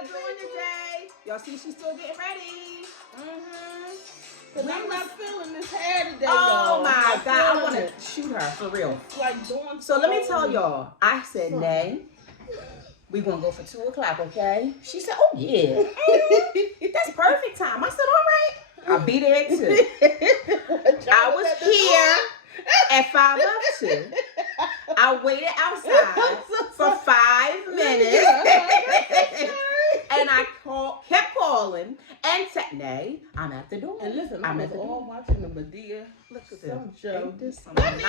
y'all doing today? Y'all see she's still getting ready. Cause I'm not feeling this hair today, Oh y'all. my God, I want to shoot her for real. It's like doing so let me tell y'all, I said, Nay, we gonna go for 2 o'clock, okay? She said, oh yeah. That's perfect time. I said, all right. I'll be there too. I was here at 5 up 2. I waited outside for 5 minutes. And I kept calling and said, Nay, I'm at the door. And listen, I'm at the door. watching the Medea. Look at some show. Ain't this some nonsense?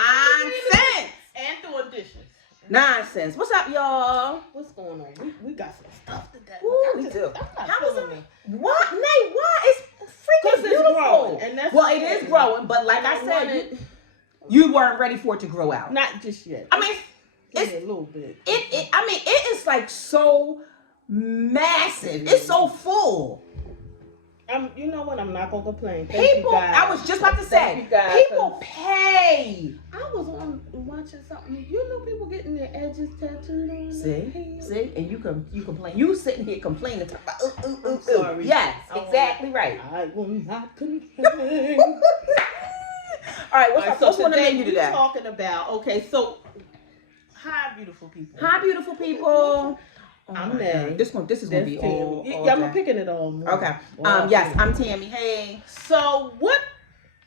And doing dishes. Nonsense. What's up, y'all? What's going on? We got some stuff today. Ooh, we do. How was it? What? Nay, why? It's freaking beautiful. It's growing, and that's well, it is growing, but like I said, you weren't ready for it to grow out. Not just yet. I mean, it's a little bit. It is like so massive. It's so full. You know what? I'm not gonna complain. People, I was just about to say, people pay. I was watching something. You know, people getting their edges tattooed on. See, and you complain. You sitting here complaining. I'm sorry. Yes, exactly right. I will not complain. All right, what's on the menu today? We're talking about. Okay, so hi, beautiful people. Hi, beautiful people. I'm Nay. This is gonna be all. Yeah, I'm picking it all. Okay. Yes, I'm Tammy. Hey. So what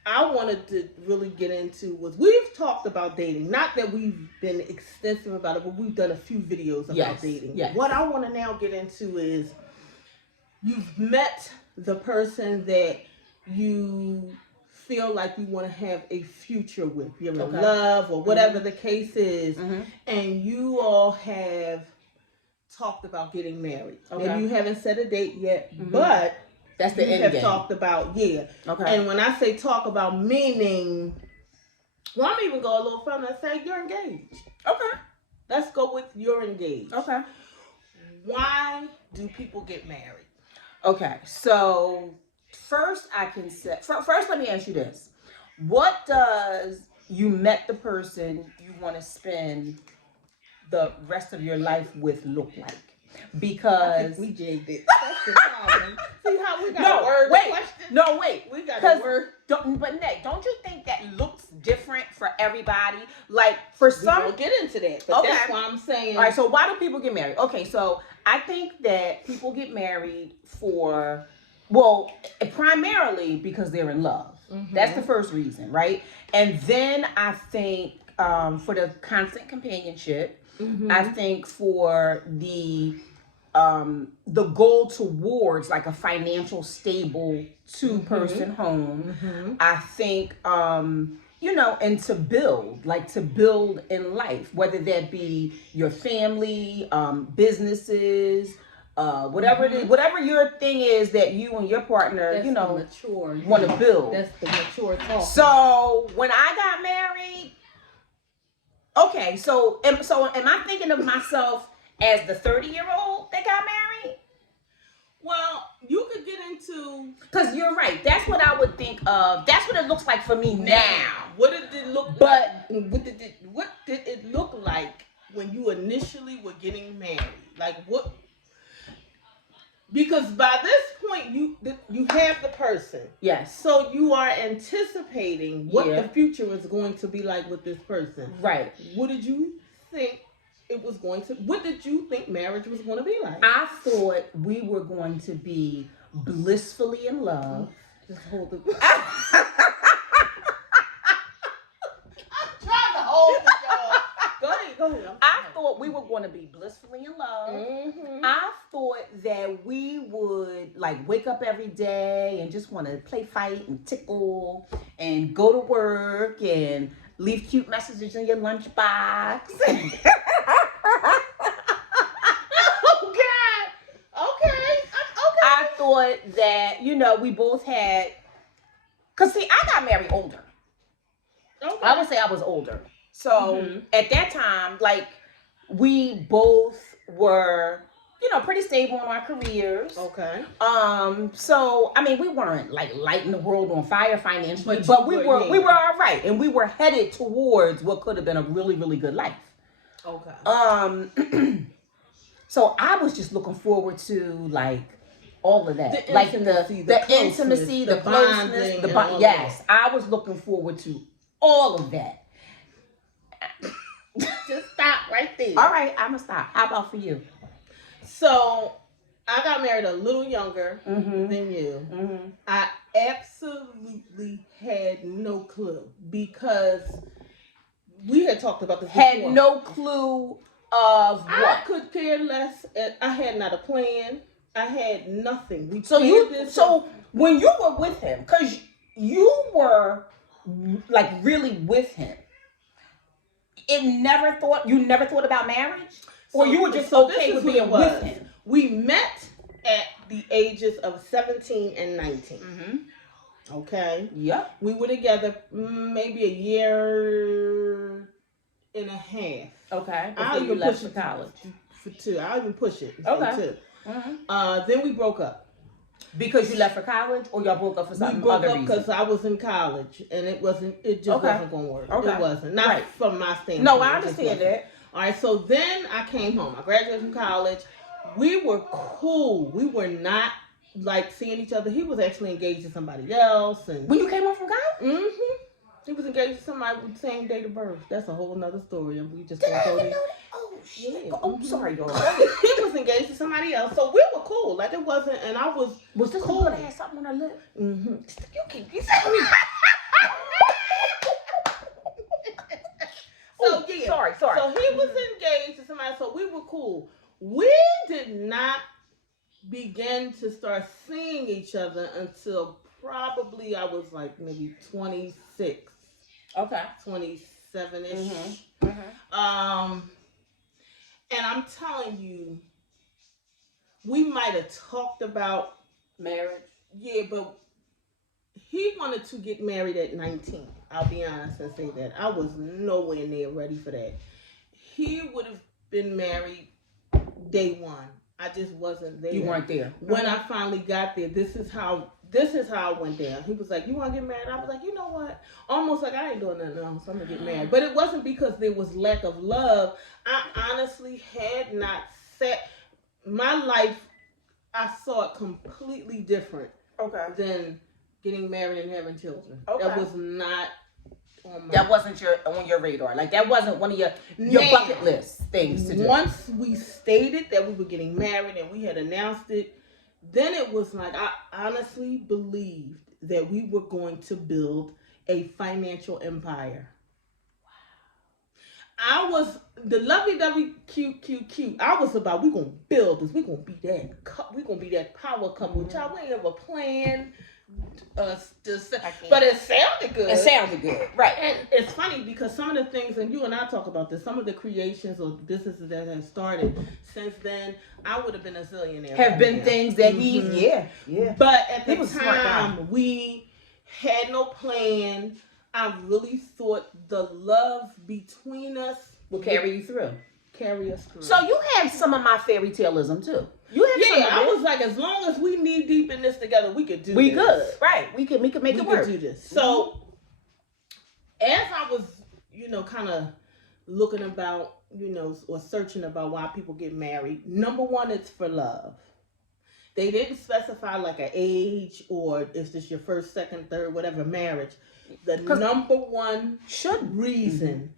I wanted to really get into was we've talked about dating. Not that we've been extensive about it, but we've done a few videos about dating. Yes. What I want to now get into is you've met the person that you feel like you want to have a future with. You're in love or whatever the case is, and you all have talked about getting married. Okay. Maybe you haven't set a date yet, but that's the end game. Talked about, Okay. And when I say talk about, meaning, well, I'm even go a little further and say you're engaged. Okay. Let's go with you're engaged. Okay. Why do people get married? Okay. So first I can say, first let me ask you this. What does you met the person you want to spend the rest of your life with look like? Because we jigged it. That's the problem. See how we got a word question? No, wait. We got a word. But Nick, don't you think that looks different for everybody? Like for some, we'll get into that. But that's why I'm saying. All right. So why do people get married? Okay. So I think that people get married primarily because they're in love. That's the first reason, right? And then I think for the constant companionship. I think for the goal towards like a financial stable 2-person home, I think and to build in life, whether that be your family, businesses, whatever it is, whatever your thing is that you and your partner, mature want to build. That's the mature talk. So when I got married. Okay, so am I thinking of myself as the 30-year-old that got married? Well, you could get into... Because you're right. That's what I would think of. That's what it looks like for me now. What did it look like? What did it look like when you initially were getting married? Like what... Because by this point, you have the person. Yes. So you are anticipating what the future is going to be like with this person. Right. What did you think what did you think marriage was going to be like? I thought we were going to be blissfully in love. Just hold it. I'm trying to hold it, y'all. Go ahead. I thought we were going to be blissfully in love. I thought that we would wake up every day and just want to play fight and tickle and go to work and leave cute messages in your lunchbox. I thought that, we both had, because see, I got married older. Okay. I would say I was older. So at that time, we both were, pretty stable in our careers. Okay. So we weren't lighting the world on fire financially, but we were all right, and we were headed towards what could have been a really, really good life. Okay. So I was just looking forward to like all of that, The like intimacy, the closeness, intimacy, the the closeness, bonding, the and all of yes. that. I was looking forward to all of that. Just stop right there. All right, I'm gonna stop. How about for you? So I got married a little younger Mm-hmm. than you. Mm-hmm. I absolutely had no clue because we had talked about this before. Had no clue of what. I could care less. I had not a plan. I had nothing. So when you were with him, because you were like really with him, you never thought about marriage, or you were just okay with being with him. We met at the ages of 17 and 19. Mm-hmm. Okay. Yep. We were together maybe a year and a half. Okay. Before you left for college. For 2. I'll even push it. Okay. 2. Mm-hmm. Then we broke up. Because you left for college, or y'all broke up for some other reason? Because I was in college, and it wasn't going to work. Okay. It wasn't. Not from my standpoint. No, I understand that. All right, so then I came home. I graduated from college. We were cool. We were not like seeing each other. He was actually engaged to somebody else. And when you came home from college? Mm-hmm. He was engaged to somebody with the same date of birth. That's a whole nother story. And we just Did I even know that? Oh, shit. Yeah. Oh, sorry, y'all. He was engaged to somebody else. So we were cool. Like, it wasn't, and I was this cool that had something on her lip? Mm-hmm. You keep saying me. So, yeah. Sorry. So he was engaged to somebody, so we were cool. We did not begin to start seeing each other until probably I was like maybe 26. Okay. 27-ish. Mm-hmm. Mm-hmm. And I'm telling you, we might have talked about marriage. Yeah, but he wanted to get married at 19. I'll be honest and say that. I was nowhere near ready for that. He would have been married day one. I just wasn't there. You weren't there. When I finally got there, this is how it went down. He was like, "You want to get married?" I was like, "You know what? Almost like I ain't doing nothing else. I'm gonna get married." But it wasn't because there was lack of love. I honestly had not set my life. I saw it completely different. Okay. Than getting married and having children. Okay. That was not on my. That wasn't on your radar. Like that wasn't one of your bucket list things to do. Once we stated that we were getting married and we had announced it, then it was like I honestly believed that we were going to build a financial empire. Wow. I was the lovey-dovey cute. I was about we're gonna build this. We're gonna be that power couple. Child, we ain't have a plan. But it sounded good. It sounded good, right? And it's funny because some of the things, and you and I talk about this, some of the creations or businesses that have started since then, I would have been a zillionaire. Have been things that yeah. But at the time, we had no plan. I really thought the love between us will carry you through. Carry us through. So you have some of my fairy taleism too. I was like, as long as we knee deep in this together, we could do this. We good. Right. We could make it work. We could do this. So as I was, kind of looking about, or searching about why people get married, number one, it's for love. They didn't specify like an age or if this your first, second, third, whatever marriage. The number one reason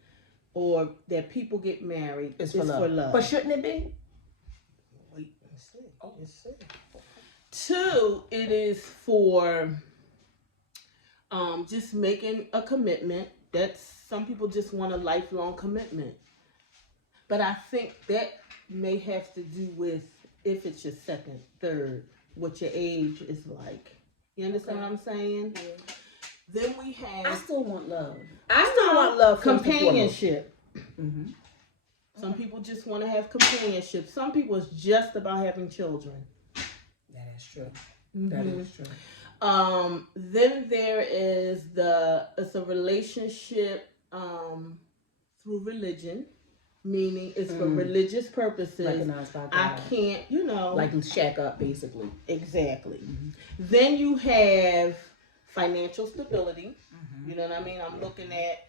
or that people get married is for love. But shouldn't it be? Wait, let's see. 2, it is for just making a commitment. That's some people just want a lifelong commitment. But I think that may have to do with if it's your second, third, what your age is like. You understand what I'm saying? Yeah. Then we have. I still want love. I still want love. Companionship. Mm-hmm. Some people just want to have companionship. Some people it's just about having children. That is true. Mm-hmm. That is true. Then there is it's a relationship through religion, meaning it's for religious purposes. Recognized by God. I can't, like shack up, basically. Exactly. Mm-hmm. Then you have financial stability. Mm-hmm. You know what I mean? I'm looking at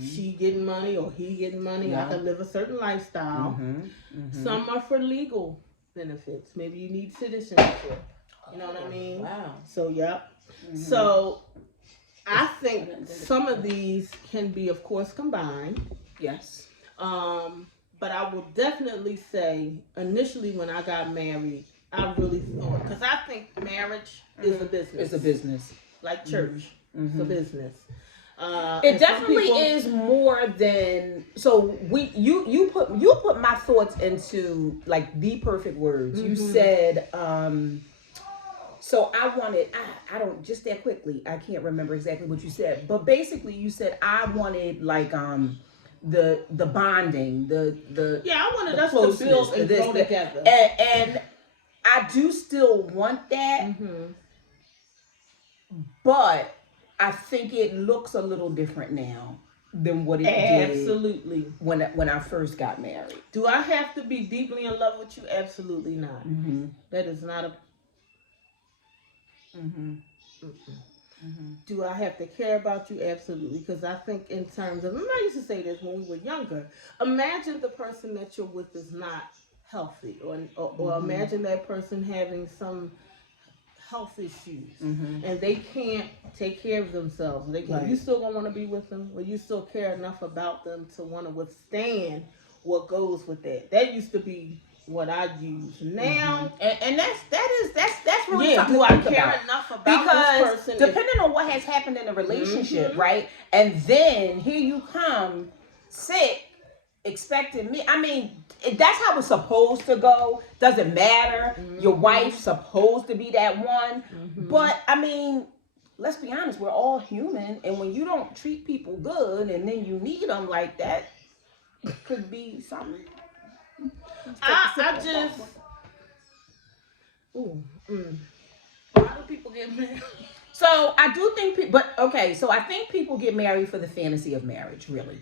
She getting money or he getting money. I can live a certain lifestyle. Some are for legal benefits. Maybe you need citizenship. You know what I mean? Wow. So, So, I think some of these can be, of course, combined. Yes. But I will definitely say, initially when I got married, I really thought, because I think marriage is a business. It's a business. Like church. It's a business. It definitely is more than you put my thoughts into like the perfect words. You said so I don't just that quickly, I can't remember exactly what you said, but basically you said I wanted like the bonding, I wanted us to build and grow together. And I do still want that. But I think it looks a little different now than what it did. Absolutely. When I first got married. Do I have to be deeply in love with you? Absolutely not. That is not a. Do I have to care about you? Absolutely. Because I think in terms of, I used to say this when we were younger. Imagine the person that you're with is not healthy, or imagine that person having some health issues, and they can't take care of themselves. They can. You still gonna want to be with them, or you still care enough about them to want to withstand what goes with that. That used to be what I use. Now, and that's really something do to I think care about. enough about Because this person? Depending on what has happened in the relationship, right? And then here you come sick, expecting me. I mean, that's how it's supposed to go. Doesn't matter. Your wife's supposed to be that one. But I mean, let's be honest, we're all human, and when you don't treat people good and then you need them like that, it could be something. I just why do people get married? So I do think so I think people get married for the fantasy of marriage, really.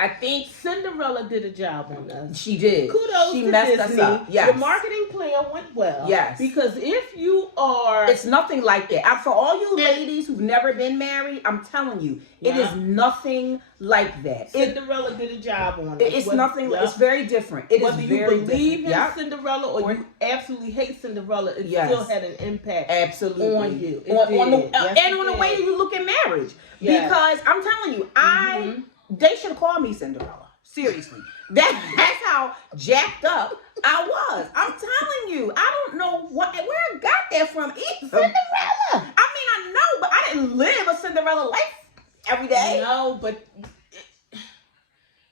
I think Cinderella did a job on us. She did. Kudos she to messed Disney. us up. Yes. The marketing plan went well. Yes. Because if you are... It's nothing like that. For all you ladies who've never been married, I'm telling you, it is nothing like that. Cinderella did a job on it. It's nothing. It's very different. It Whether is very you believe different. in Cinderella or you absolutely hate Cinderella, it still had an impact on you. On the way you look at marriage. Yes. Because I'm telling you, they should have called me Cinderella. Seriously. That's how jacked up I was. I'm telling you. I don't know where I got that from. Cinderella. I mean, I know, but I didn't live a Cinderella life every day. No, but...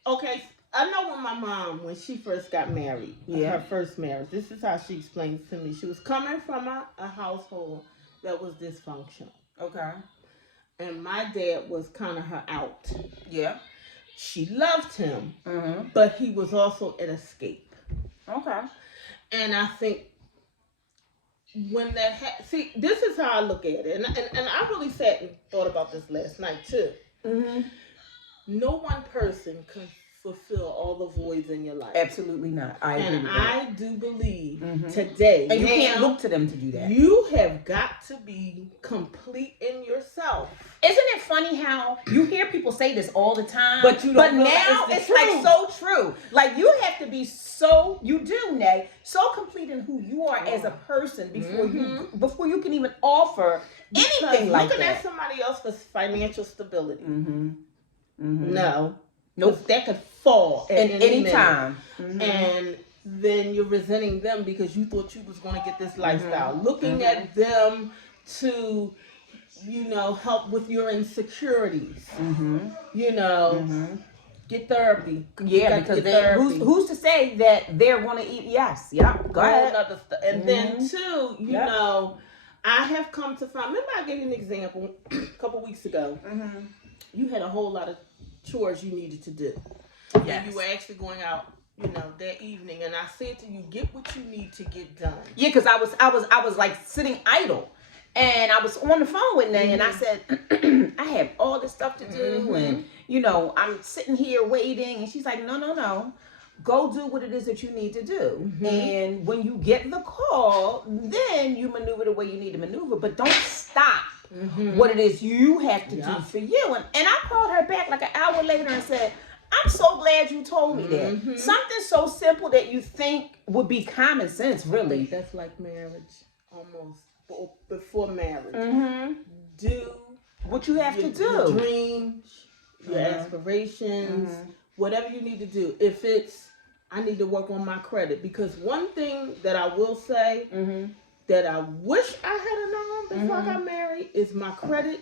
Okay, I know when my mom, when she first got married, her first marriage, this is how she explained it to me. She was coming from a household that was dysfunctional. Okay. And my dad was kind of her out. Yeah. She loved him, but he was also an escape. Okay. And I think when that see, this is how I look at it, and I really sat and thought about this last night too. No one person can fulfill all the voids in your life. Absolutely not. I agree with that. I do believe today, and you can't look to them to do that. You have got to be complete in yourself. Isn't it funny how you hear people say this all the time? But you don't know now it's like so true. Like you have to be so complete in who you are as a person before you can even offer anything like that. Looking at somebody else for financial stability. No. Nope. That could fall at any time. And then you're resenting them because you thought you was going to get this lifestyle. Looking at them to, help with your insecurities. Get therapy. Yeah, because who's to say that they're going to eat? Yes. Yeah. Go ahead. And then too, I have come to find, remember I gave you an example a couple weeks ago. You had a whole lot of chores you needed to do. Yes. And you were actually going out, that evening, and I said to you, get what you need to get done. Yeah, because I was like sitting idle, and I was on the phone with Nay, and I said, I have all this stuff to do, and I'm sitting here waiting, and she's like, no, go do what it is that you need to do, and when you get the call, then you maneuver the way you need to maneuver, but don't stop what it is you have to do for you. And I called her back like an hour later and said, I'm so glad you told me that. Something so simple that you think would be common sense, really. That's like marriage, almost. Before marriage. Do what you have to do. Your dreams, your aspirations, whatever you need to do. If it's, I need to work on my credit. Because one thing that I will say that I wish I had known before I got married is my credit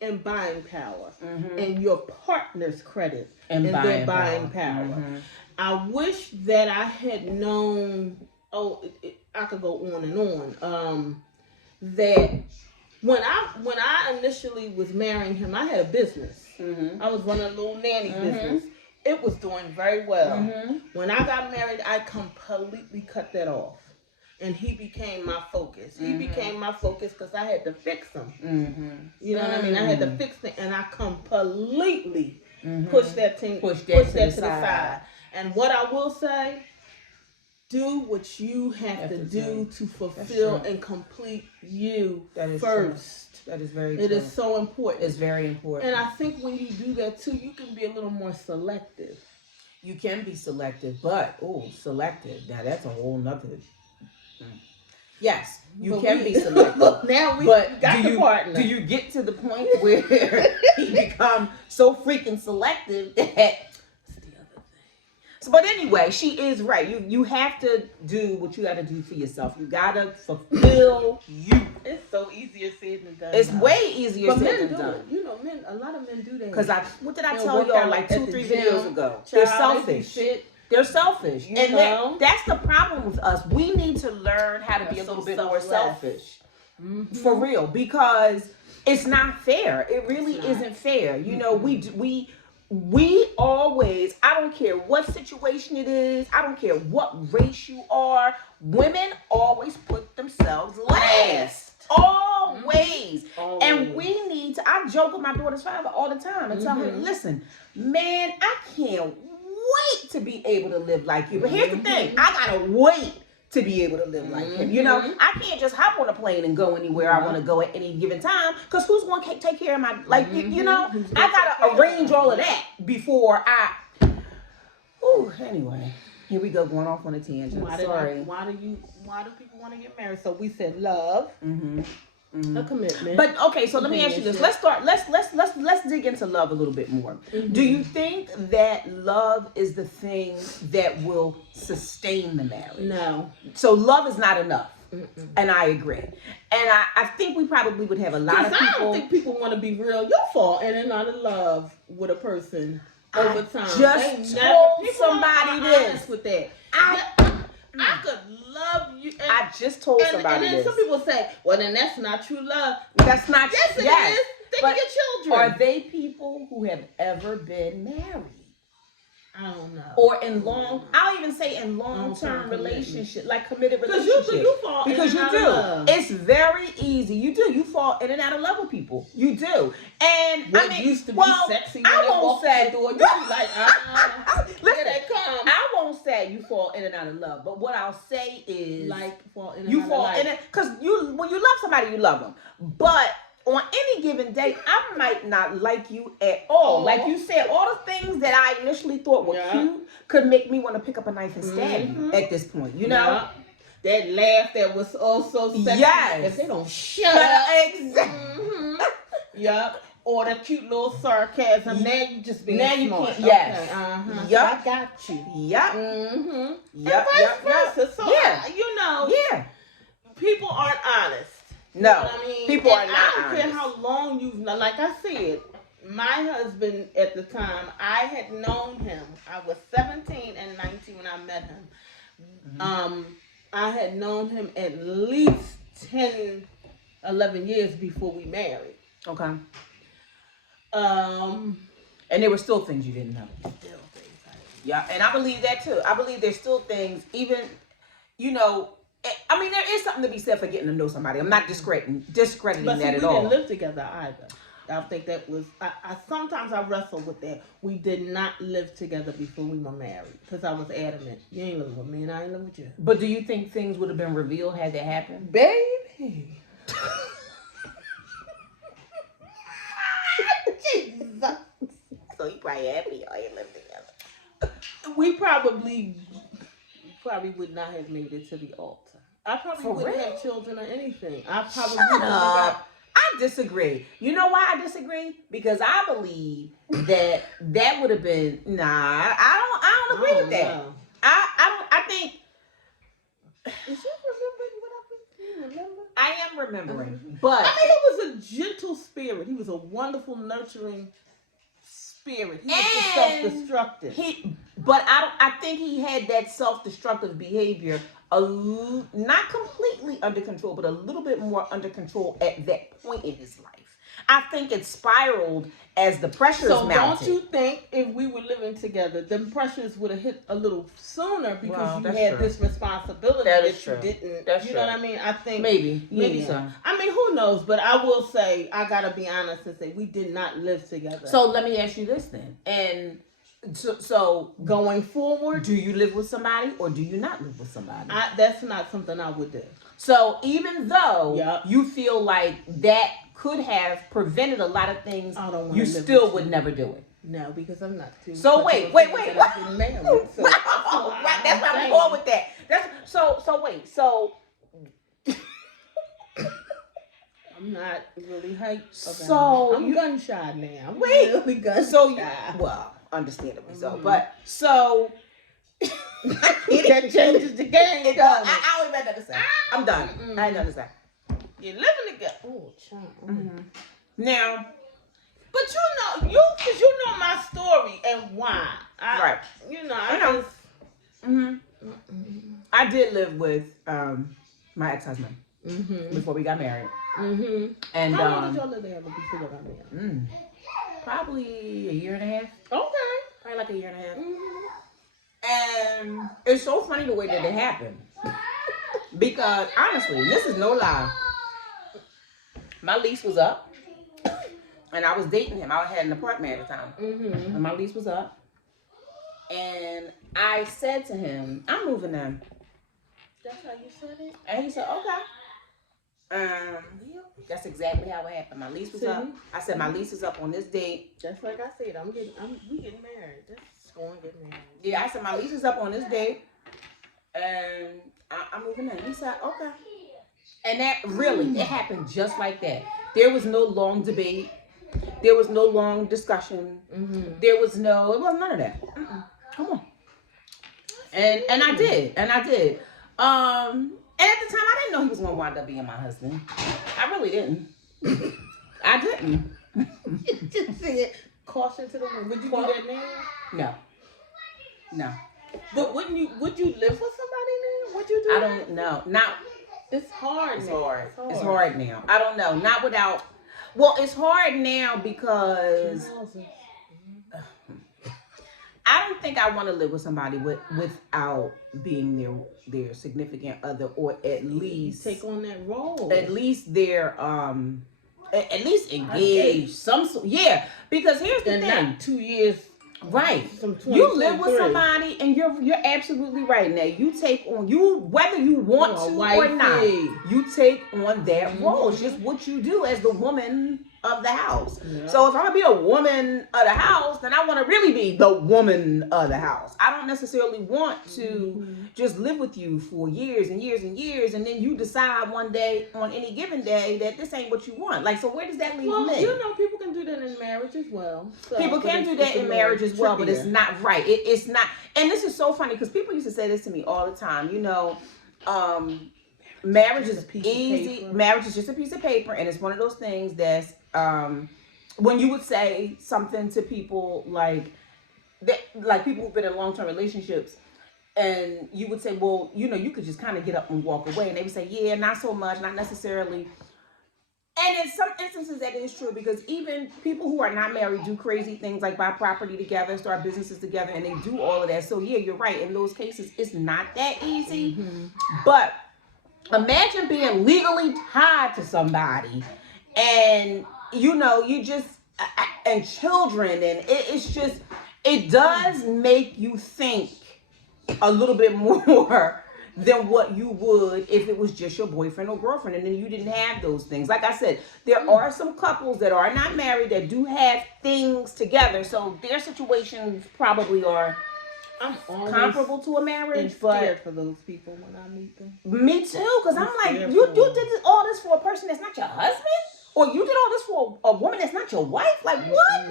and buying power. And your partner's credit and their buying power. I wish that I had known, I could go on and on, that when I initially was marrying him, I had a business. I was running a little nanny business. It was doing very well. When I got married, I completely cut that off. And he became my focus. He became my focus because I had to fix him. You know what I mean? I had to fix it, and I completely pushed that to the side. And what I will say, do what you have to do to fulfill and complete you first. That is very true. It is so important. It's very important. And I think when you do that too, you can be a little more selective. You can be selective, but selective. Now that's a whole nother. Yes, you can be selective. Look, now we got the partner. Do you get to the point where he becomes so freaking selective that? But anyway, she is right. You have to do what you got to do for yourself. You got to fulfill you. It's so easier said than done. It's way easier said than done. You know, a lot of men do that. Because what did I tell y'all like 2-3 videos ago? They're selfish. They're selfish. And that's the problem with us. We need to learn how to be a little bit more selfish. For real. Because it's not fair. It really isn't fair. You know, we always, I don't care what situation it is, I don't care what race you are, women always put themselves last. Always. And we need to, I joke with my daughter's father all the time and tell her, listen, man, I can't wait to be able to live like you. But here's the thing, I gotta wait to be able to live like him. You know, I can't just hop on a plane and go anywhere I want to go at any given time, because who's going to take care of my, like, you know, I got to arrange all of that before anyway, here we go, going off on a tangent. Why do people want to get married? So we said love, a commitment. But okay, so let me ask you this. Let's dig into love a little bit more. Do you think that love is the thing that will sustain the marriage? No. So love is not enough. And I agree. And I think we probably would have a lot of people. I don't think people want to be real. You'll fall in and out of love with a person over time. Just told somebody this. With that. I could love you. I just told somebody this. And then some people say, well, then that's not true love. That's not true. Yes, it is. Think of your children. Are they people who have ever been married? I don't know. Or I'll even say in long-term relationship, like committed relationship. Because you do. Love. It's very easy. You do. You fall in and out of love with people. You do. And what used to be sexy when I won't say door, you be like, listen, they come. I won't say you fall in and out of love, but what I'll say is fall in and out of love. Because when you love somebody, you love them. But on any given day, I might not like you at all. Like you said, all the things that I initially thought were cute could make me want to pick up a knife and stab you at this point, you know? Yeah. That laugh that was also sexy. Yes. If they don't shut up. Exactly. Yep. Or the cute little sarcasm. Now you just being smart. Can't. Yes. Okay. Yep. I got you. Yep. Yep. And vice versa. So, yeah. People aren't honest. No, you know what I mean? People are not honest. I don't care how long you've known. Like I said, my husband at the time, I had known him. I was 17 and 19 when I met him. I had known him at least 10, 11 years before we married. Okay. And there were still things you didn't know. Still things I didn't know. Yeah, and I believe that too. I believe there's still things, even, you know, I mean, there is something to be said for getting to know somebody. I'm not discrediting that at all. We didn't live together either. I think that was, sometimes I wrestle with that. We did not live together before we were married, because I was adamant. You ain't living with me and I ain't living with you. But do you think things would have been revealed had that happened? Baby. so he probably happy y'all ain't living together. We probably would not have made it to the altar. I probably For wouldn't real? have children or anything. I probably Shut wouldn't have got. up. I disagree. You know why I disagree? Because I believe that would have been I don't agree with that. Know. I think Is you remembering what happened? You remember? I am remembering, but I mean, he was a gentle spirit. He was a wonderful, nurturing spirit. He was just self-destructive. I think he had that self-destructive behavior, not completely under control, but a little bit more under control at that point in his life. I think it spiraled as the pressures So mounted. don't you think if we were living together, the pressures would have hit a little sooner because you had this responsibility that you didn't. That's you true. know what I mean? I think maybe so. I mean, who knows? But I will say, I gotta be honest and say, we did not live together. So let me ask you this then, and so going forward, do you live with somebody or do you not live with somebody? That's not something I would do. So even though you feel like that could have prevented a lot of things, you still would never do it. No, because I'm not too. So wait. What? So, that's why I'm going with that. So wait. So I'm not really hyped about so it. I'm gun shy now. I'm wait. really gun So shy. well, understandably so. But so that changes the game. I don't even have to say. I'm done. I ain't done to say. You're living together. Oh, child. Now, but because you know my story and why. Right. You know, I know. I did live with my ex-husband before we got married. And how long did y'all live together before we got married? Probably a year and a half. Okay. Probably like a year and a half. And it's so funny the way that it happened. Because honestly, this is no lie. My lease was up. And I was dating him. I had an apartment at the time. And my lease was up. And I said to him, I'm moving in. That's how you said it? And he said, okay. That's exactly how it happened. My lease was up. I said, my lease is up on this date. Just like I said, we getting married. Just going to get married. Yeah, I said, my lease is up on this date. And I'm moving in. He said, okay. And that really, it happened just like that. There was no long debate. There was no long discussion. It wasn't none of that. Come on. And I did. And at the time, I didn't know he was going to wind up being my husband. I really didn't. I didn't. Just saying, caution to the wind. Would you do that now? No. But would you live with somebody now? Would you do I don't know. It's hard. It's hard now. I don't know. Not without. Well, it's hard now because I don't think I want to live with somebody without being their significant other, or at least take on that role. At least they're at least engaged. Because here's the thing. Not 2 years. Right. You live with somebody and you're absolutely right. Now you take on whether you want to or not, you take on that role. It's just what you do as the woman of the house. Yeah. So if I'm gonna be a woman of the house, then I want to really be the woman of the house. I don't necessarily want to just live with you for years and years and years, and then you decide one day, on any given day, that this ain't what you want. Like, so where does that leave me? You know, people can do that in marriage as well. People can do that in marriage as well, but it's not right. It's not. And this is so funny because people used to say this to me all the time. You know, marriage is easy. Marriage is just a piece of paper, and it's one of those things that's when you would say something to people like that, like people who've been in long-term relationships, and you would say, well, you know, you could just kind of get up and walk away, and they would say, yeah, not so much, not necessarily. And in some instances that is true, because even people who are not married do crazy things like buy property together, start businesses together, and they do all of that. So yeah, you're right. In those cases, it's not that easy. But imagine being legally tied to somebody, and you know, you just and children, and it does make you think a little bit more than what you would if it was just your boyfriend or girlfriend and then you didn't have those things. Like I said, there are some couples that are not married that do have things together, so their situations probably are comparable to a marriage. But for those people when I meet them, me too, because I'm like, you did all this for a person that's not your husband, or you did all this for a woman that's not your wife. Like what?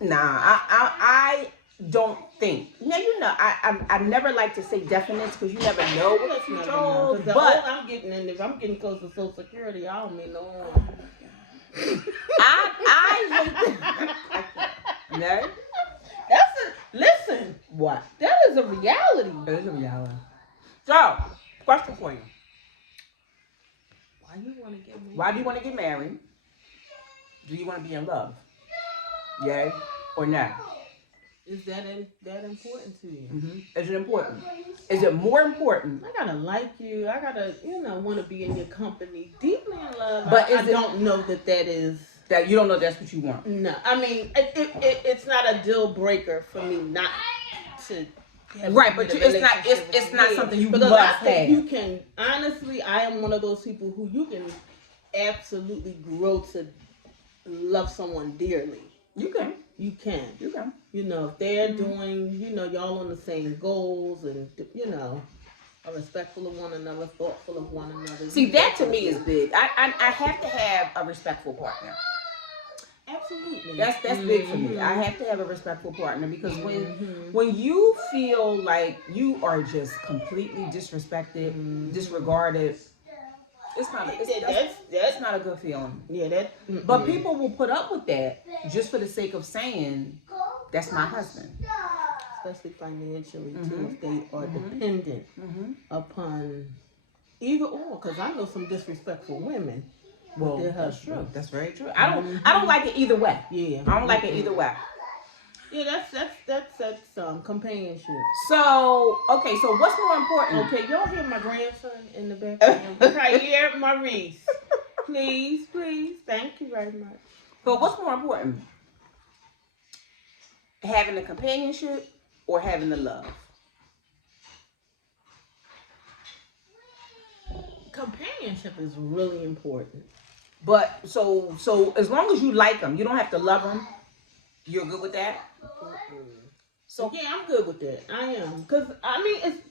Nah, I don't think. Now you know, I never like to say definites because you never know what the future holds. But I'm getting in. If I'm getting close to Social Security, I don't mean no one. I hate that. No. Listen. What? That is a reality. That is a reality. So, question for you. Why do you want to get married? Why do you want to get married? Do you want to be in love? Yay or no? Is that important to you? Mm-hmm. Is it important? Is it more important? I gotta like you. I gotta, want to be in your company. Deeply in love. But I don't know that is. That you don't know that's what you want. No, I mean it's not a deal breaker for me not to. Right, but it's not something you because must I think have. you can honestly. I am one of those people who you can absolutely grow to love someone dearly. You can. If they're doing, y'all on the same goals and are respectful of one another, thoughtful of one another. See, that to me is big. I have to have a respectful partner. Absolutely. That's big for me. I have to have a respectful partner because when you feel like you are just completely disrespected, disregarded, it's not a good feeling. Yeah, But people will put up with that just for the sake of saying that's my husband. Especially financially too, if they are dependent upon either or. Because I know some disrespectful women. Well, that's true. That's very true. I don't like it either way. Yeah, I don't like it either way. Yeah, that's companionship. So what's more important? Okay, y'all hear my grandson in the background? Kyrie Maurice. Please. Thank you very much. But what's more important? Having the companionship or having the love? Companionship is really important. But so as long as you like them, you don't have to love them. You're good with that? So yeah, I'm good with that. I am, because I mean, it's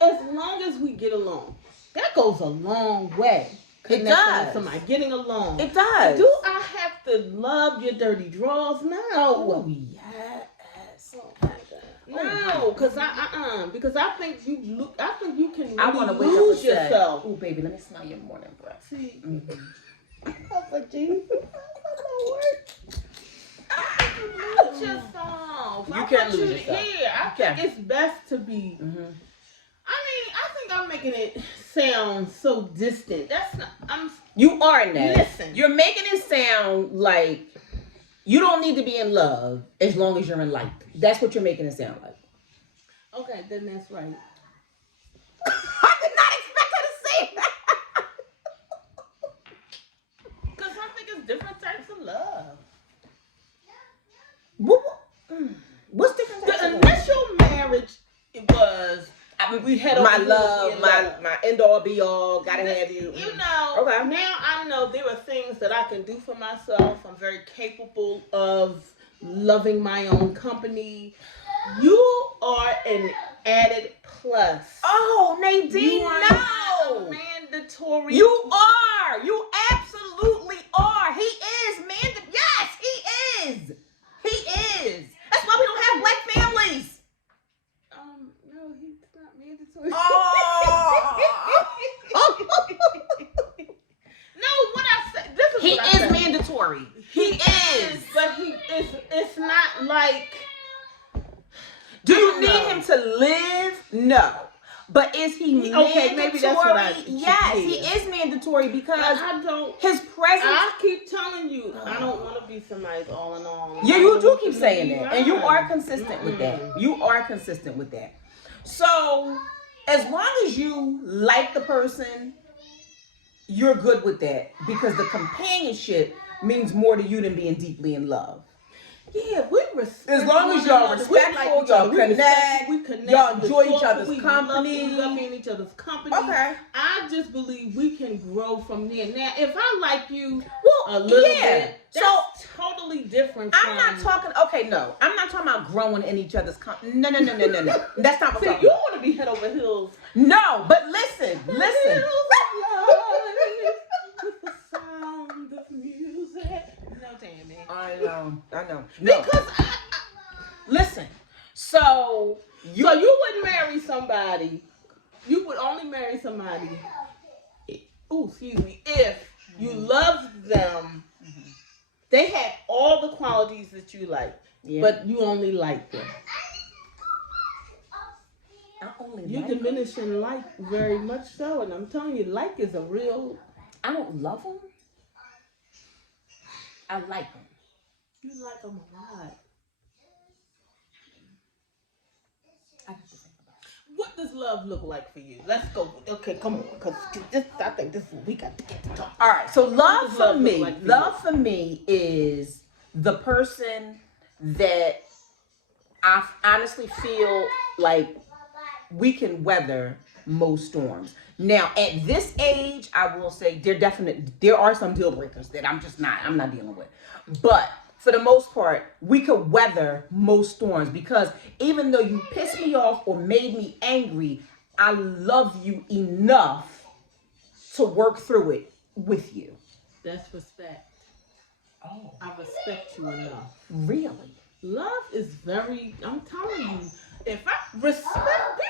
as long as we get along, that goes a long way. It does. With somebody getting along. It does. Do I have to love your dirty drawers? No. Oh yes. Oh my God. No, because because I think you can really I want to lose yourself. Oh baby, let me smell your morning breath. See. Oh, but Jesus, that's not work. Lose yourself. You can't lose yourself. Yeah, I think it's best to be. I mean, I think I'm making it sound so distant. That's not. You are in that. Listen. You're making it sound like you don't need to be in love as long as you're in life. That's what you're making it sound like. Okay, then that's right. I did not expect her to say that. Because I think it's different types of love. What's different? The initial marriage, it was. We had my love, my end all be all. Gotta have you. Okay. Now I know there are things that I can do for myself. I'm very capable of loving my own company. You are an added plus. Oh, Nadine, no. Mandatory. You are. You absolutely are. He is mandatory. Yes, he is. He is. That's why we don't have black families. No, he's not mandatory. No, what I said. This is he what I is said. Mandatory. He is. But it's not like. Do you need him to live? No. But is he mandatory? Okay, maybe that's what I. Yes, he is mandatory because I don't. His presence. I keep telling you, I don't want to be somebody's all in all. Yeah, you do keep saying that, and you are consistent with that. You are consistent with that. So, as long as you like the person, you're good with that because the companionship means more to you than being deeply in love. Yeah, we respect. As long as y'all respectful, y'all connect, we connect, y'all enjoy each other's company. We love being each other's company. Okay. I just believe we can grow from there. Now, if I like you a little bit, that's totally different. I'm not talking. Okay, no, I'm not talking about growing in each other's company. No. That's not what I'm talking. You want to be head over heels. No, but listen. With the sound of music. No, Tammy. I know. No. Because listen. So you wouldn't marry somebody. You would only marry somebody. If you loved them, they had all the qualities that you like, but you only like them. You diminish in like very much so, and I'm telling you, like is a real. I don't love them. I like them. You like them a lot. I have to think about it. What does love look like for you? Let's go. Okay, come on, because I think this is what we got to get to talk. All right. So love for me is the person that I honestly feel like we can most storms. Now, at this age, I will say there are some deal breakers that I'm not dealing with. But for the most part, we could weather most storms because even though you pissed me off or made me angry, I love you enough to work through it with you. That's respect. Oh. I respect you enough. Really? Love is very, I'm telling you, if I respect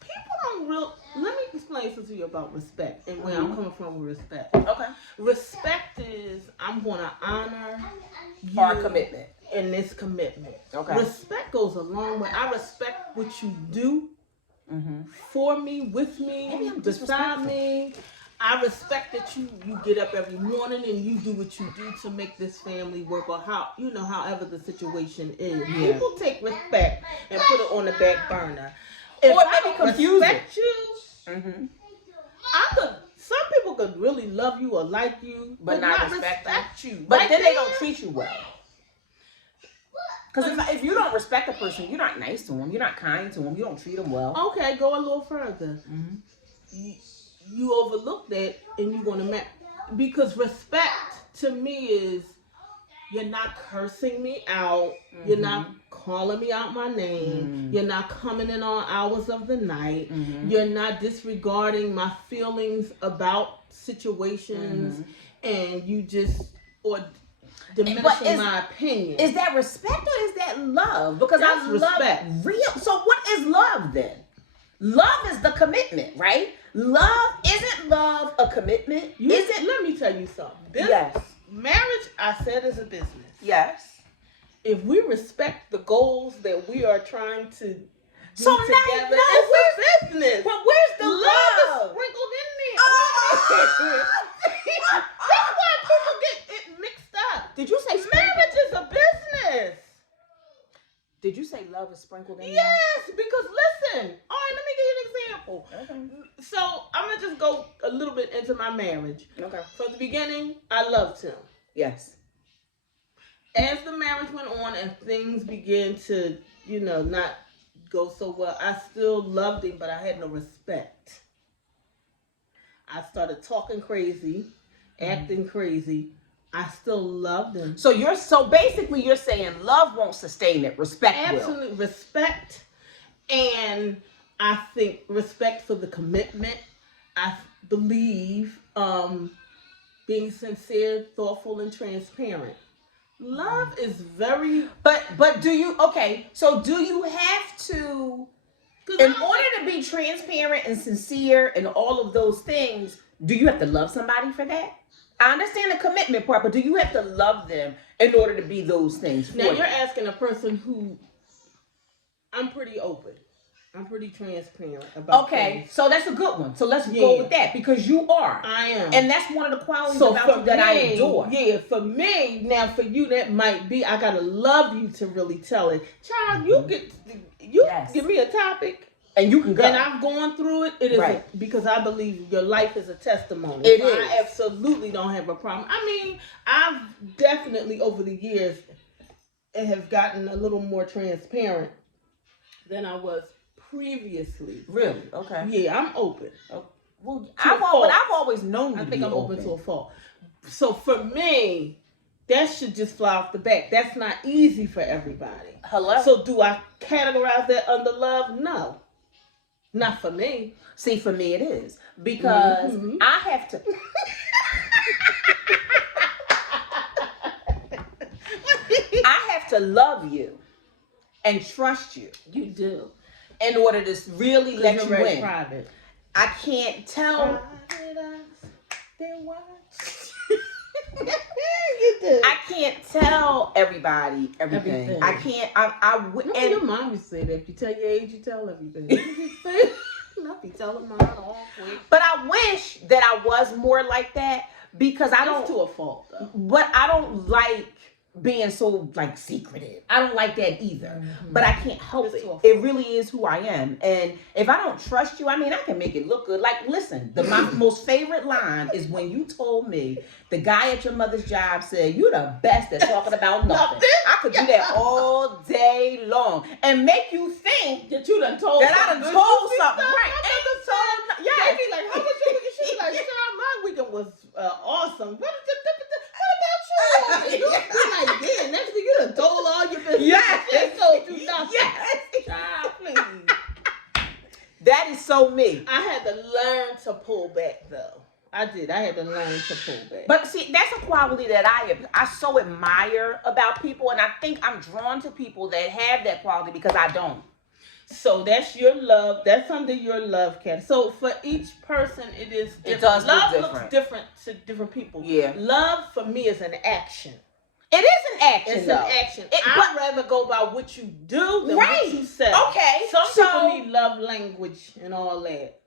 people don't real. Let me explain something to you about respect and where I'm coming from with respect. Okay. Respect is I'm going to honor our commitment. In this commitment. Okay. Respect goes a long way. I respect what you do for me, with me, beside me. I respect that you get up every morning and you do what you do to make this family work, or however the situation is. Yeah. People take respect and put it on the back burner. If I don't respect you, some people could really love you or like you, but not respect you. But then they don't treat you well. Because if you don't respect a person, you're not nice to them, you're not kind to them, you don't treat them well. Okay, go a little further. You overlook that and you're going to because respect to me is you're not cursing me out, you're not calling me out my name, you're not coming in on hours of the night, you're not disregarding my feelings about situations, and you or diminishing my opinion. Is that respect or is that love? Because that's respect. So what is love then? Love is the commitment, right? Isn't love a commitment? Let me tell you something. Marriage, I said, is a business. Yes. If we respect the goals that we are trying to do so together, it's a business. But where's the love? Is sprinkled in there. That's why people get it mixed up. Did you say marriage is a business? Did you say love is sprinkled in there? Yes, because listen. All right, let me give you an example. Okay. So I'm gonna just go a little bit into my marriage. Okay. From the beginning, I loved him. Yes. As the marriage went on and things began to, not go so well, I still loved him, but I had no respect. I started talking crazy, acting crazy. I still loved him. So basically you're saying love won't sustain it, respect will. Absolutely. Respect, and I think respect for the commitment. I believe being sincere, thoughtful, and transparent. Love is very... But do you... Okay, so do you have to... In order to be transparent and sincere and all of those things, do you have to love somebody for that? I understand the commitment part, but do you have to love them in order to be those things? Now, you're asking a person who... I'm pretty open. I'm pretty transparent about things. So that's a good one. So let's go with that, because you are. I am. And that's one of the qualities about you that I adore. Yeah, for me, now for you that might be, I gotta love you to really tell it. Child, you give me a topic. And you can go. And I've gone through it. It is because I believe your life is a testimony. It is. I absolutely don't have a problem. I mean, I've definitely over the years and have gotten a little more transparent than I was previously. Really? Okay. Yeah, I'm open. Oh, well, I've always known you I to think be I'm open to a fault. So for me, that should just fly off the back. That's not easy for everybody. Hello? So do I categorize that under love? No. Not for me. See, for me it is. Because I have to... I have to love you and trust you. You do. In order to really let you in. Private. I can't tell... You do. I can't tell everybody everything. I can't. And your mom used to say that. If you tell your age, you tell everything. Not be telling mine all quick. But I wish that I was more like that because I don't. It's to a fault though. But I don't like being so like secretive. I don't like that either. But I can't help it. It really is who I am. And if I don't trust you, I mean, I can make it look good. Like, listen, my most favorite line is when you told me the guy at your mother's job said, "You're the best at talking about nothing." I could do that all day long and make you think that you done told that I done told something. Right. Yeah. They be like, "How was your weekend?" She be like, "Child, my weekend was awesome." What about you? You be like, yeah, next thing you done told all your business. Yes. They told you nothing. Yes. Child, please. That is so me. I had to learn to pull back though. I did. I had to learn to pull back. But see, that's a quality that I so admire about people, and I think I'm drawn to people that have that quality because I don't. So that's your love. That's under your love category. So for each person, it is different. It does love look different. Looks different to different people. Yeah. Love for me is an action. It is an action. It's though. an action. I'd rather go by what you do than what you say. Okay. Some people need love language and all that.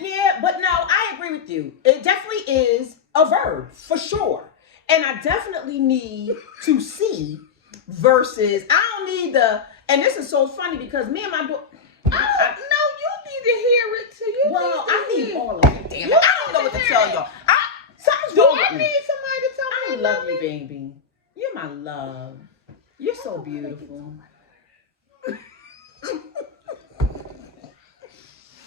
Yeah, but no, I agree with you. It definitely is a verb, for sure. And I definitely need to see versus, I don't need the, and this is so funny because me and my boy, no, you need to hear it too. I need all of it. Damn it. I don't know what to tell y'all. Something's wrong with me. I need somebody to tell me I love you, baby. You're my love. You're so beautiful.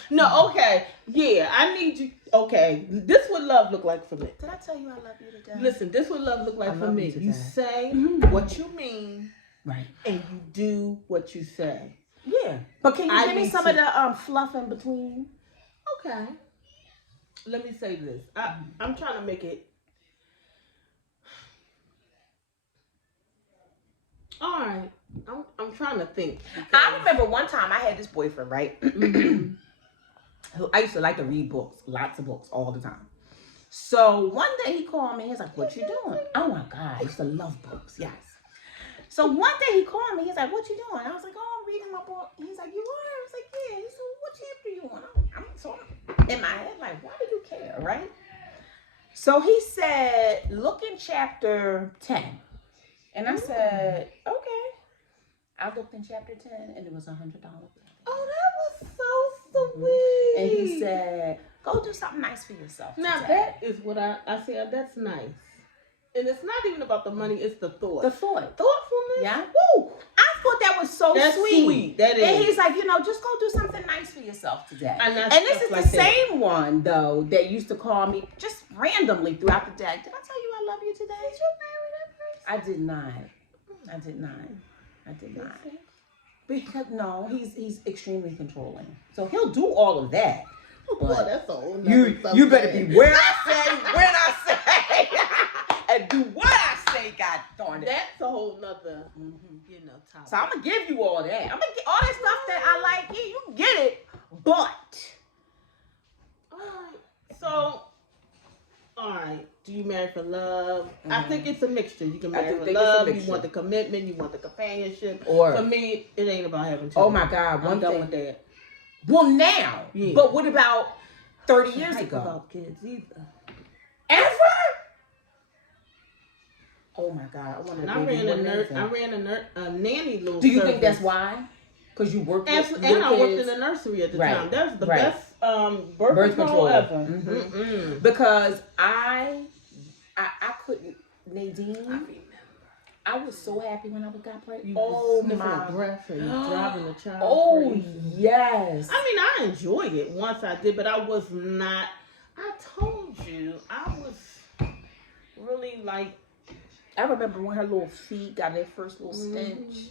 No, okay. Yeah, I need you. Okay, this what love look like for me. Did I tell you I love you today? Listen, this what love look like for me. You say what you mean, right, and you do what you say. Yeah, but can you give me some of the fluff in between? Okay. Let me say this. I'm trying to make it. All right. I'm trying to think. I remember one time I had this boyfriend, right? Who I used to like to read books, lots of books, all the time. So one day he called me. He's like, "What you doing?" Oh my God, I used to love books. Yes. So one day he called me. He's like, "What you doing?" I was like, "Oh, I'm reading my book." He's like, "You are?" I was like, "Yeah." He said, "What chapter you on?" I'm in my head like, "Why do you care?" Right? So he said, "Look in chapter 10." And I said, "Okay." I looked in chapter 10 and it was $100. Oh, that was so sweet. And he said, "Go do something nice for yourself." Now today. that is what I said. That's nice. And it's not even about the money, it's the thought. The thought. Thoughtfulness. Yeah. Woo. I thought that was so That's sweet. That is. And he's like, just go do something nice for yourself today. And this is like the same one, though, that used to call me just randomly throughout the day. Did I tell you I love you today? Did you marry that person? I did not. I did not. Because, no, he's extremely controlling. So he'll do all of that. Boy, that's a whole you better be where I say, when I say, and do what I say, God darn it. That's a whole nother, topic. So I'm going to give you all that. I'm going to get all that stuff that I like. Yeah, you can get it, but. All right. Do you marry for love? I think it's a mixture. You can marry for think love. it's a You want the commitment. You want the companionship. Or for me, it ain't about having children. Oh my God! I'm done with that. Well, now, but what about 30 years ago? About kids either. Ever? Oh my God! I ran a nanny little. Do you think that's why? Because you worked with and I worked in the nursery at the time. That's the best birth control ever. Because I couldn't, Nadine. I remember. I was so happy when I got pregnant. You Oh sniffing my a breath and driving the child Oh crazy. yes. I mean, I enjoyed it once I did, but I was not. I told you, I was really like. I remember when her little feet got their first little stench.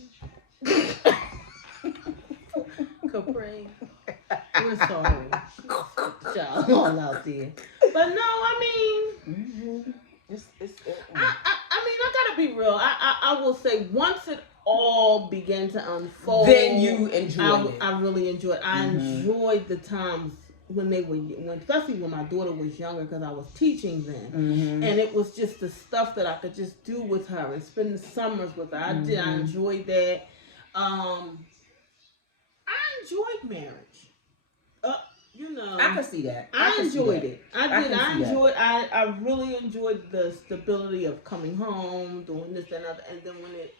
Capri. We're sorry. Y'all all out there. But no, I mean, I mean, I gotta be real. I will say, once it all began to unfold, then you enjoyed it. I really enjoyed. I enjoyed the times when they were, especially when my daughter was younger, because I was teaching then, and it was just the stuff that I could just do with her and spend the summers with her. I enjoyed that. I enjoyed marriage. You know, I could see that. I enjoyed it. I really enjoyed the stability of coming home, doing this and other, and then when it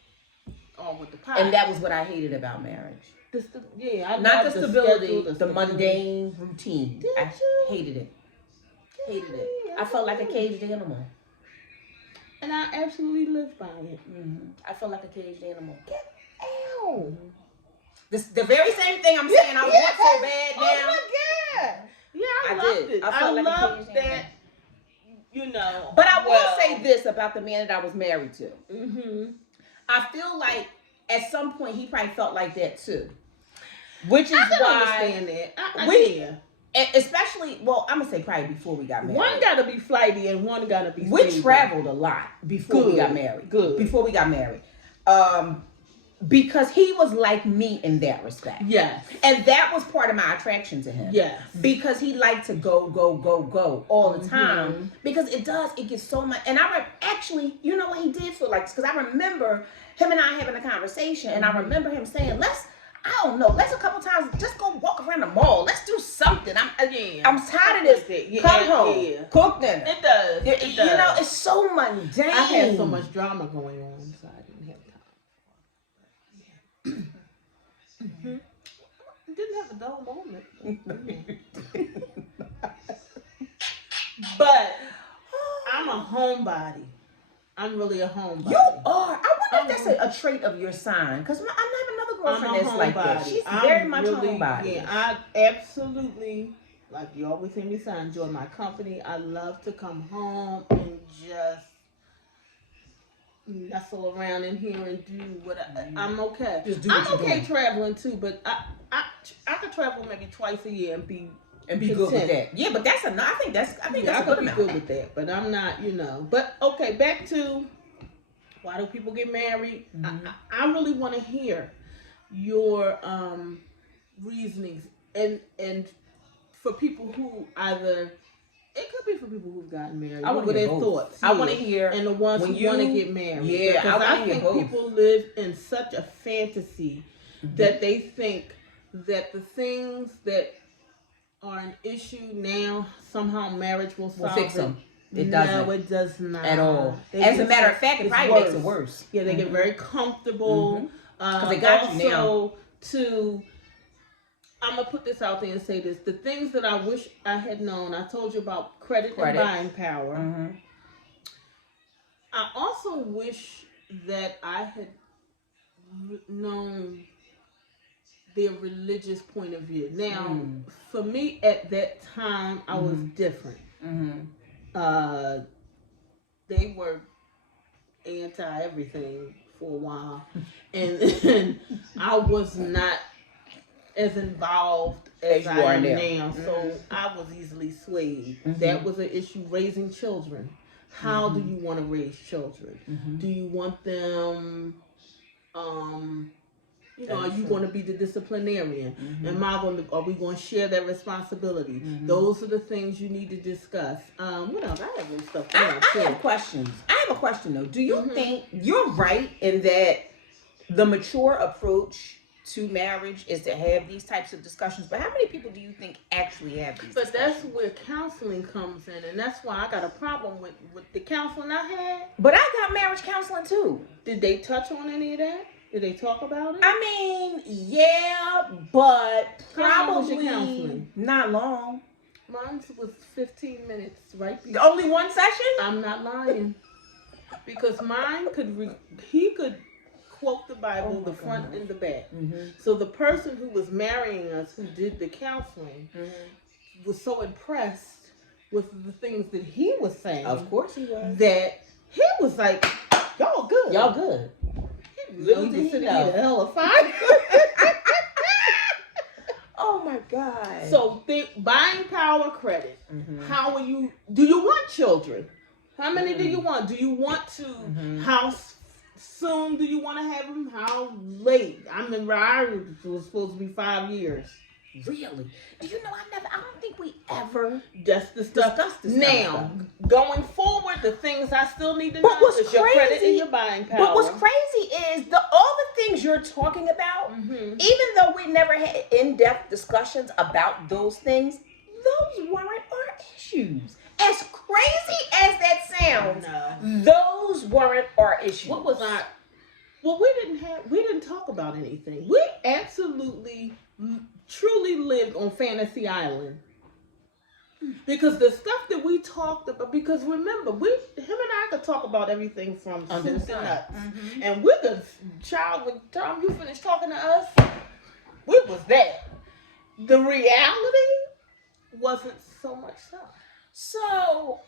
all with the pie. And that was what I hated about marriage. I not the stability, the stability. mundane routine. I hated it. Hated it. I felt like a caged animal. And I absolutely lived by it. I felt like a caged animal. Get out. The very same thing I'm saying. I want so bad now. Oh my God. Yeah, I loved it. I loved that. You know. But I will say this about the man that I was married to. I feel like at some point he probably felt like that too. Which is why I understand that. Especially, well, I'm gonna say probably before we got married. One gotta be flighty and one gotta be We stable. traveled a lot before we got married. Before we got married. Because he was like me in that respect. Yes. And that was part of my attraction to him. Yes. Because he liked to go all the time. Because it gets so much. And actually, you know what he did feel like? Because I remember him and I having a conversation, and I remember him saying, let's a couple times just go walk around the mall. Let's do something. I'm tired of this. Come home. Cook dinner. It does. You know, it's so mundane. I had so much drama going on, so I didn't have time. Didn't have a dull moment. But I'm a homebody. I'm really a homebody. You are. I wonder if that's a trait of your sign. Because I have another girlfriend that's like that. She's very much a homebody. Yeah, I absolutely, like you always hear me say, I enjoy my company. I love to come home and just nestle around in here and do what I'm okay. I'm okay traveling too, but I could travel maybe twice a year and be good with that. Yeah, but that's enough. I think that's I could be good with that, but I'm not, But okay, back to why do people get married? I really want to hear your reasonings and for people who it could be for people who've gotten married. I want to hear their thoughts. I want to hear, and the ones who want to get married. Yeah, because I think people live in such a fantasy that they think that the things that are an issue now, somehow marriage will fix them. It doesn't. No, it does not. At all. As a matter of fact, it probably makes it worse. Yeah, they get very comfortable. Because they got you now. I'm going to put this out there and say this. The things that I wish I had known, I told you about credit. And buying power. I also wish that I had known their religious point of view. Now, for me at that time, I was different. They were anti-everything for a while. And I was not as involved as I am now. So I was easily swayed. That was an issue, raising children. How do you want to raise children? Do you want them... are you going to be the disciplinarian? Are we going to share that responsibility? Those are the things you need to discuss. What else? I have some stuff. I have questions. I have a question though. Do you think you're right in that the mature approach to marriage is to have these types of discussions? But how many people do you think actually have these discussions? That's where counseling comes in, and that's why I got a problem with the counseling I had. But I got marriage counseling too. Did they touch on any of that? Did they talk about it? I mean, yeah, but probably counseling? Not long. Mine was 15 minutes, right? Only one session? I'm not lying. because mine he could quote the Bible, the front and the back. So the person who was marrying us, who did the counseling, was so impressed with the things that he was saying. Of course he was. That he was like, y'all good. Y'all good. Little did he know. Hell of fire. Oh my God. So buying power credit. How are you? Do you want children? How many do you want? Do you want to? How soon do you want to have them? How late? I remember it was supposed to be 5 years. Really? Do you know I don't think we ever That's the stuff. discussed this Now, going forward, the things I still need to But know what's is your credit crazy- and your buying power. But what's crazy is all the things you're talking about, even though we never had in-depth discussions about those things, those weren't our issues. As crazy as that sounds, those weren't our issues. What was our? Well, we didn't talk about anything. We absolutely, truly lived on Fantasy Island. Because the stuff that we talked about, because remember, him and I could talk about everything from soup to nuts. And with the child, when time you finished talking to us, we was there. The reality wasn't so much stuff. So,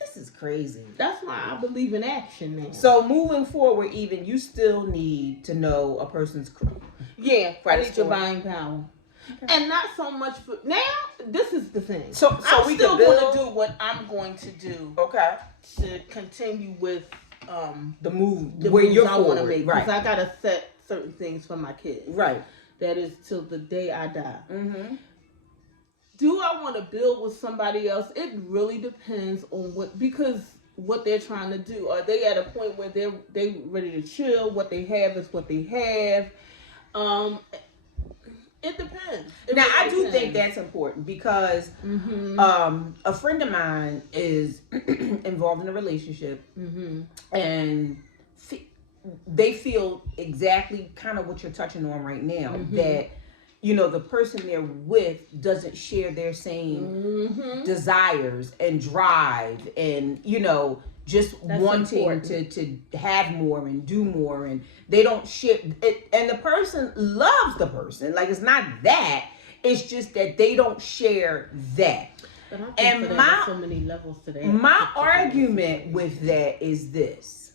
this is crazy. That's why I believe in action now. So moving forward, even you still need to know a person's yeah, I need your score. buying power. And not so much for now. This is the thing. So I'm we still could build going to do what I'm going to do. Okay. To continue with The move the where moves you're I want to forward, make, right? because I gotta set certain things for my kids. Right. That is till the day I die. Do I want to build with somebody else? It really depends on what they're trying to do. Are they at a point where they ready to chill? What they have is what they have. It depends. Now, I do think that's important because a friend of mine is involved in a relationship and they feel exactly kind of what you're touching on right now, that, you know, the person they're with doesn't share their same desires and drive and, you know, just that's wanting to have more and do more, and they don't share it, and the person loves the person. Like, it's not that, it's just that they don't share that. But I think and there's so many levels to that. My argument with that is this: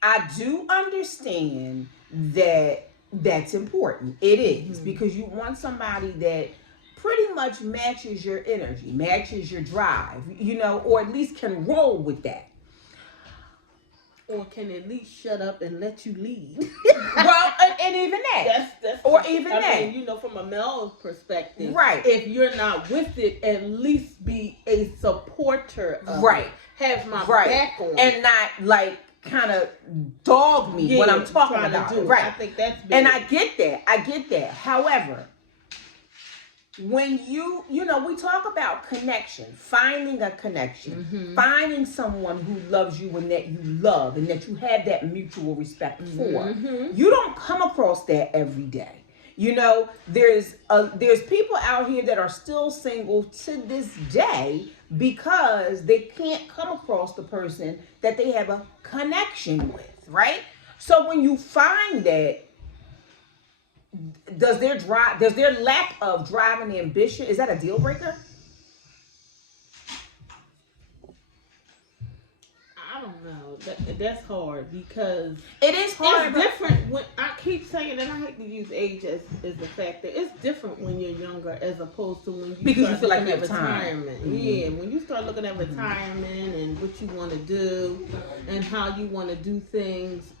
I do understand that that's important. It is, because you want somebody that pretty much matches your energy, matches your drive, you know, or at least can roll with that. Or can at least shut up and let you lead. Well, and even that. That's or even I that. mean, you know, from a male perspective. Right. If you're not with it, at least be a supporter of it. Have my back on and not like kind of dog me when I'm talking about it. Right. I think that's big. And I get that. However, when you know, we talk about connection, finding a connection, finding someone who loves you and that you love and that you have that mutual respect for. You don't come across that every day. You know, there's people out here that are still single to this day because they can't come across the person that they have a connection with, right? So when you find that, does their lack of drive and ambition, is that a deal breaker? I don't know. That's hard because it is hard. It's different when I keep saying, and I hate to use age as a factor. It's different when you're younger as opposed to when you start feel like looking you at have time. retirement. Yeah, when you start looking at retirement and what you want to do and how you want to do things,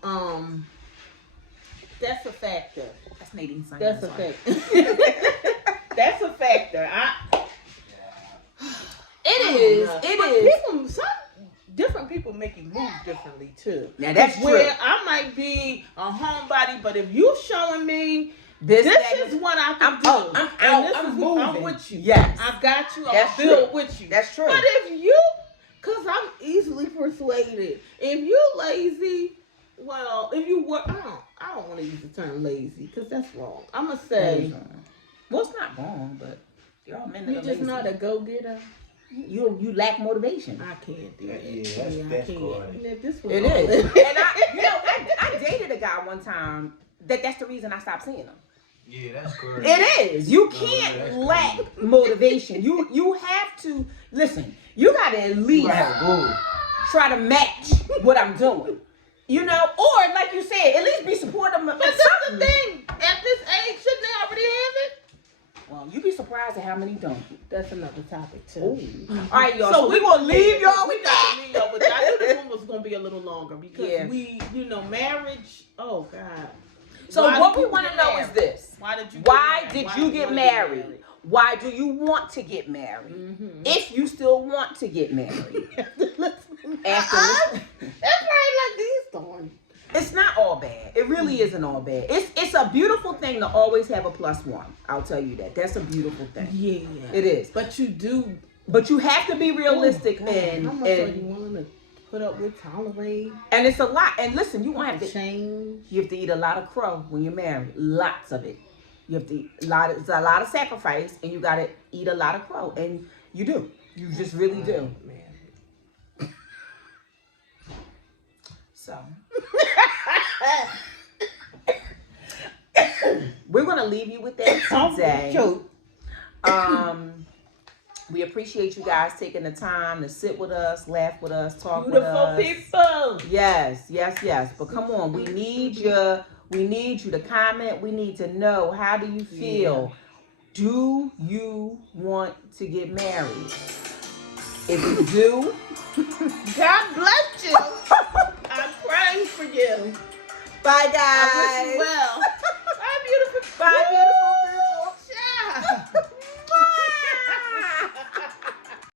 that's a factor. That's Nadine saying. That's a factor. That's a factor. It is. Some different people make you move differently too. Now that's where true. I might be a homebody, but if you showing me this is what I can do, I'm with you. Yes, I got you. That's I'll build true. with you. That's true. But if you, because I'm easily persuaded, if you lazy, well, if you work, I don't want to use the term lazy because that's wrong. I'm gonna say, well, it's not wrong, but you're all men that you're are just lazy. not a go-getter. you lack motivation. I can't do that. Yeah, that's corny. It is. And I dated a guy one time that's the reason I stopped seeing him. Yeah, that's corny. It is. You can't lack motivation. You have to listen. You gotta at least try to match what I'm doing. You know, or like you said, at least be supportive of But that's the thing. At this age, shouldn't they already have it? Well, you'd be surprised at how many don't. That's another topic too. All right, y'all. So we're gonna leave y'all with got that. to leave y'all with that. I knew this one was gonna be a little longer because Yeah. marriage. Oh God. So Why what did we you want to get know married? is this. Why did you get married? Why do you want to get married? Mm-hmm. If you still want to get married. After listening. That's right, like these thorns. It's not all bad. It really isn't all bad. It's a beautiful thing to always have a plus one. I'll tell you that. That's a beautiful thing. Yeah. It is. But you do. But you have to be realistic How much are you willing to put up with, tolerate? And it's a lot. And listen, you won't have to change. You have to eat a lot of crow when you're married. Lots of it. You have to eat it's a lot of sacrifice, and you gotta eat a lot of crow. And you do. You just really do. Man. So we're gonna leave you with that today. We appreciate you guys taking the time to sit with us, laugh with us, talk with us. Beautiful people. Yes. But come on, we need you. We need you to comment. We need to know, how do you feel? Yeah. Do you want to get married? If you do, God bless you. I'm praying for you. Bye, guys. I wish you well. Bye, beautiful. Bye, beautiful.